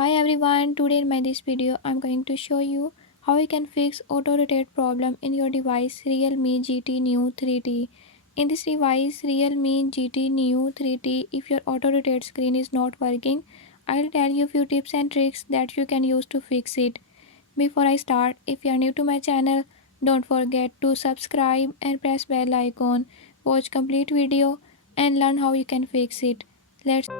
Hi everyone, today in my this video I'm going to show you how you can fix auto rotate problem in your device Realme GT Neo 3T. In this device Realme GT Neo 3T, if your auto rotate screen is not working, I'll tell you few tips and tricks that you can use to fix it. Before I start, if you are new to my channel, don't forget to subscribe and press bell icon. Watch complete video and learn how you can fix it. Let's